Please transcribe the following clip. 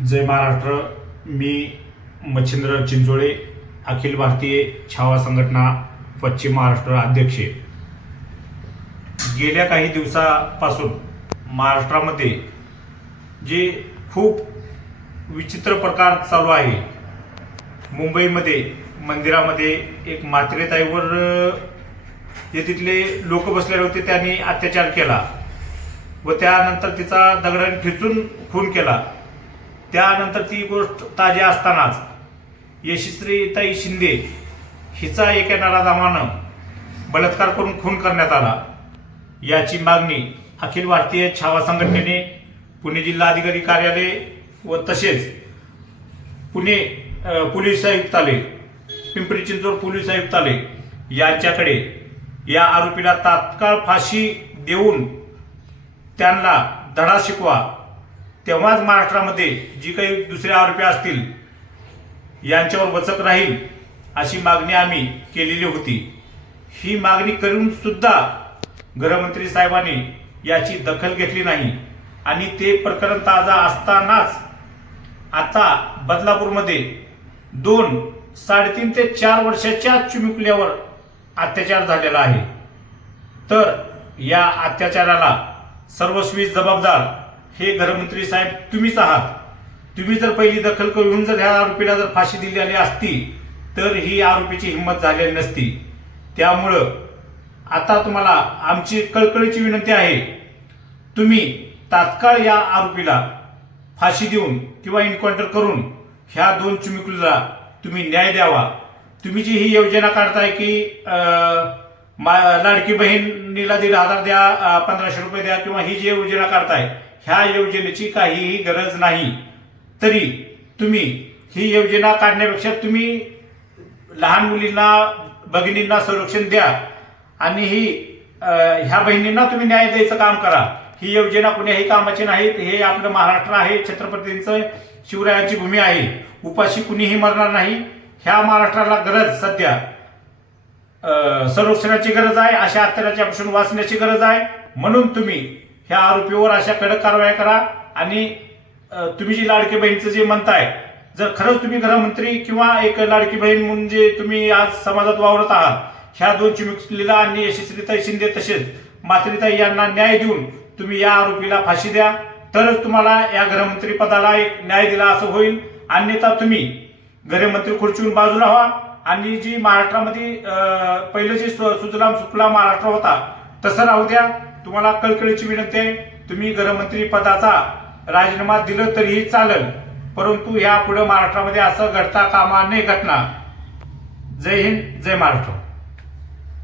जय महाराष्ट्र मी मच्छिंद्र चिंचोळे अखिल भारतीय छावा संघटना पश्चिम महाराष्ट्र अध्यक्ष गेल्या काही दिवसापासून महाराष्ट्रामध्ये जे खूप विचित्र प्रकार चालू आहे मुंबईमध्ये मंदिरामध्ये एक मात्रेताईवर जे तिथले लोक बसलेले होते त्यांनी अत्याचार केला व त्यानंतर तिचा दगडाने ठेचून खून केला त्यानंतर ती गोष्ट ताजी असतानाच यशस्वीताई शिंदे हिचा एका नाराजमानं बलात्कार करून खून करण्यात आला याची मागणी अखिल भारतीय छावा संघटनेने पुणे जिल्हाधिकारी कार्यालय व तसेच पुणे पोलीस आयुक्तालय पिंपरी चिंचवड पोलीस आयुक्तालय यांच्याकडे या आरोपीला तात्काळ फाशी देऊन त्यांना धडा शिकवा तेव्हाच महाराष्ट्रामध्ये जी काही दुसरे आरोपी असतील यांच्यावर वचक राहील अशी मागणी आम्ही केलेली होती ही मागणी करून सुद्धा गृहमंत्री साहेबांनी याची दखल घेतली नाही आणि ते प्रकरण ताजा असतानाच आता बदलापूरमध्ये दोन साडेतीन ते चार वर्षाच्या चिमुकल्यावर अत्याचार झालेला आहे तर या अत्याचाराला सर्वस्वी जबाबदार हे घरमंत्री साहेब तुम्हीच आहात तुम्ही जर पहिली दखल करून जर ह्या आरोपीला जर फाशी दिलेली असती तर ही आरोपीची हिंमत झालेली नसती त्यामुळं आता तुम्हाला आमची कळकळीची विनंती आहे तुम्ही तात्काळ या आरोपीला फाशी देऊन किंवा एन्काउंटर करून ह्या दोन चुमिकुलीला तुम्ही न्याय द्यावा तुम्ही जी ही योजना काढताय की लाडकी बहिणीला दीड हजार द्या पंधराशे रुपये द्या किंवा ही जी योजना काढताय ह्या योजनेची काहीही गरज नाही तरी तुम्ही ही योजना काढण्यापेक्षा तुम्ही लहान मुलींना भगिनींना संरक्षण द्या आणि ही ह्या बहिणींना तुम्ही न्याय द्यायचं काम करा ही योजना कुण्याही कामाची नाहीत हे आपलं महाराष्ट्र आहे छत्रपतींचं शिवरायांची भूमी आहे उपाशी कुणीही मरणार नाही ह्या महाराष्ट्राला गरज सध्या संरक्षणाची गरज आहे अशा अत्याचारापासून वाचण्याची गरज आहे म्हणून तुम्ही ह्या आरोपीवर अशा कडक कारवाया करा आणि तुम्ही जी लाडकी बहीणचं जे म्हणताय जर खरंच तुम्ही गृहमंत्री किंवा एक लाडकी बहीण म्हणून जे तुम्ही आज समाजात वावरत आहात ह्या दोन चिमुकलीला आणि यशस्वीता शिंदे तसेच मातृताई यांना न्याय देऊन तुम्ही या आरोपीला फाशी द्या तरच तुम्हाला या गृहमंत्री पदाला एक न्याय दिला असं होईल अन्यथा तुम्ही गृहमंत्री खुर्चीवरून बाजूला व्हा आणि जी महाराष्ट्रामध्ये पहिलं जे सुजलाम सुफला महाराष्ट्र होता तसं राहू द्या तुम्हाला कळकळीची विनंती आहे तुम्ही गृहमंत्री पदाचा राजीनामा दिलं तरीही चालेल परंतु यापुढे महाराष्ट्रामध्ये असं घडता कामा नाही घटना जय हिंद जय महाराष्ट्र